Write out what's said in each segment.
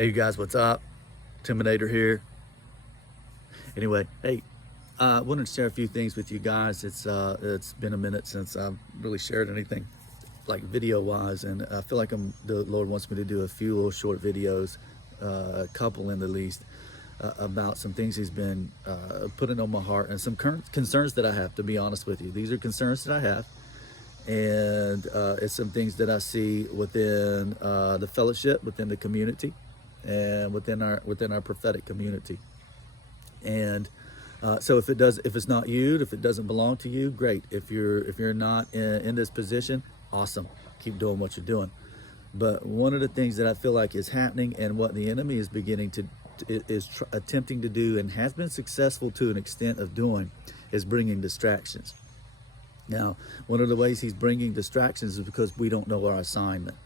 Hey, you guys, what's up? Timinator here. Anyway, hey, I wanted to share a few things with you guys. It's been a minute since I've really shared anything like video wise, and I feel like the Lord wants me to do a few little short videos, a couple in the least, about some things He's been putting on my heart and some current concerns that I have. To be honest with you, these are concerns that I have, and it's some things that I see within the fellowship, within the community, and within our prophetic community. And so if it's not you, if it doesn't belong to you, great. If you're not in this position, awesome. Keep doing what you're doing. But one of the things that I feel like is happening, and what the enemy is beginning to attempting to do, and has been successful to an extent of doing, is bringing distractions. Now, one of the ways he's bringing distractions is because we don't know our assignment.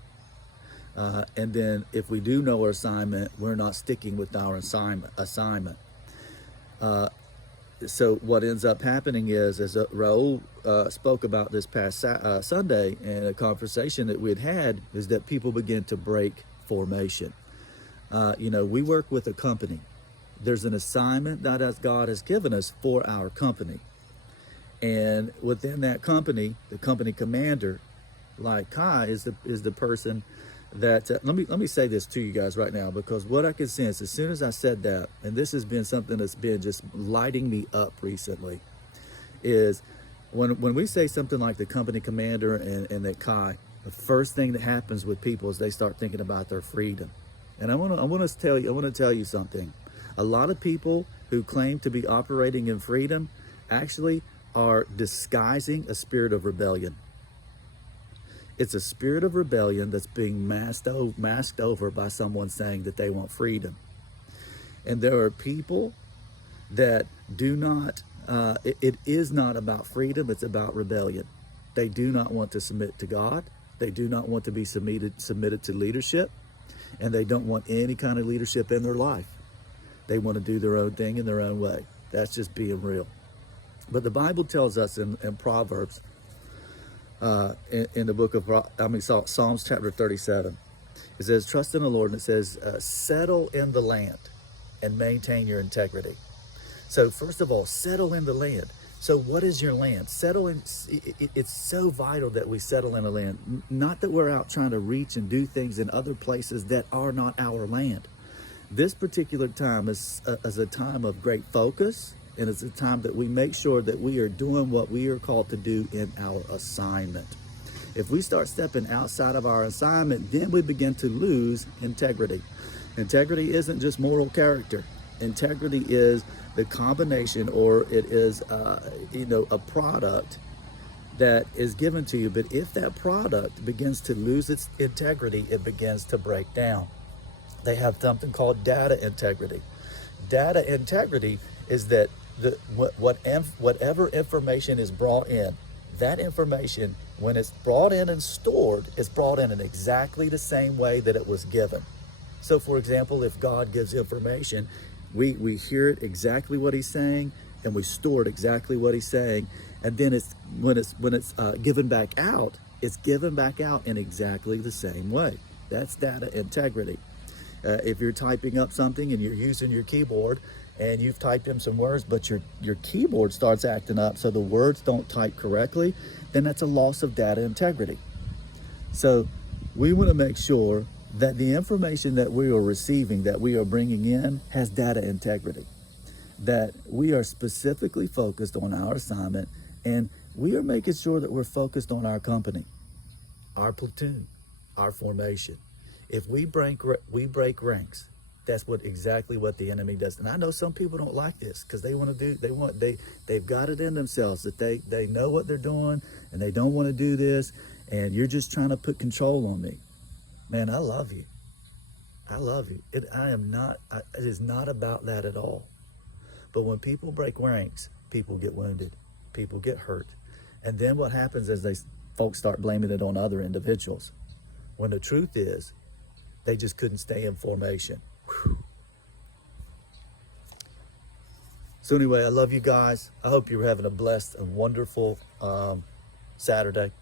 And then if we do know our assignment, we're not sticking with our assignment. So what ends up happening is, as Raul spoke about this past Sunday in a conversation that we had, is that people begin to break formation. We work with a company. There's an assignment that God has given us for our company. And within that company, the company commander, like Kai, is the person that let me say this to you guys right now, because what I can sense as soon as I said that, and this has been something that's been just lighting me up recently, is when we say something like the company commander and that Kai, the first thing that happens with people is they start thinking about their freedom. And I want to tell you something. A lot of people who claim to be operating in freedom actually are disguising a spirit of rebellion. It's a spirit of rebellion that's being masked over by someone saying that they want freedom. And there are people that do not, it is not about freedom, it's about rebellion. They do not want to submit to God. They do not want to be submitted to leadership. And they don't want any kind of leadership in their life. They want to do their own thing in their own way. That's just being real. But the Bible tells us in Proverbs, in the book of Psalms chapter 37, it says, trust in the Lord, and it says, settle in the land and maintain your integrity. So first of all, settle in the land. So what is your land? Settle in. It's so vital that we settle in a land. Not that we're out trying to reach and do things in other places that are not our land. This particular time is a time of great focus, and it's a time that we make sure that we are doing what we are called to do in our assignment. If we start stepping outside of our assignment, then we begin to lose integrity. Integrity isn't just moral character. Integrity is the combination, or it is, a product that is given to you. But if that product begins to lose its integrity, it begins to break down. They have something called data integrity. Data integrity is that whatever information is brought in, that information, when it's brought in and stored, is brought in exactly the same way that it was given. So for example, if God gives information, we hear it exactly what he's saying, and we store it exactly what he's saying, and then when it's given back out, it's given back out in exactly the same way. That's data integrity. If you're typing up something and you're using your keyboard and you've typed in some words, but your keyboard starts acting up so the words don't type correctly, then that's a loss of data integrity. So we want to make sure that the information that we are receiving, that we are bringing in, has data integrity, that we are specifically focused on our assignment, and we are making sure that we're focused on our company, our platoon, our formation. If we break ranks, that's exactly what the enemy does. And I know some people don't like this because they've got it in themselves that they know what they're doing and they don't want to do this, and you're just trying to put control on me. Man, I love you. I love you. It is not about that at all. But when people break ranks, people get wounded, people get hurt. And then what happens is folks start blaming it on other individuals, when the truth is they just couldn't stay in formation. Whew. So anyway, I love you guys. I hope you're having a blessed and wonderful Saturday.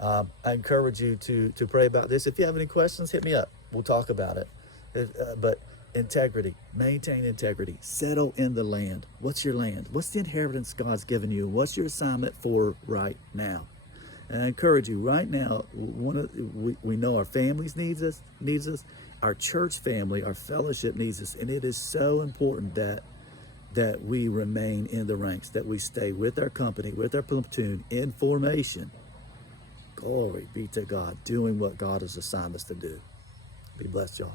I encourage you to pray about this. If you have any questions, hit me up. We'll talk about it. But integrity, maintain integrity, settle in the land. What's your land? What's the inheritance God's given you? What's your assignment for right now? And I encourage you right now, we know our families needs us, our church family, our fellowship needs us, and it is so important that we remain in the ranks, that we stay with our company, with our platoon in formation. Glory be to God, doing what God has assigned us to do. Be blessed, y'all.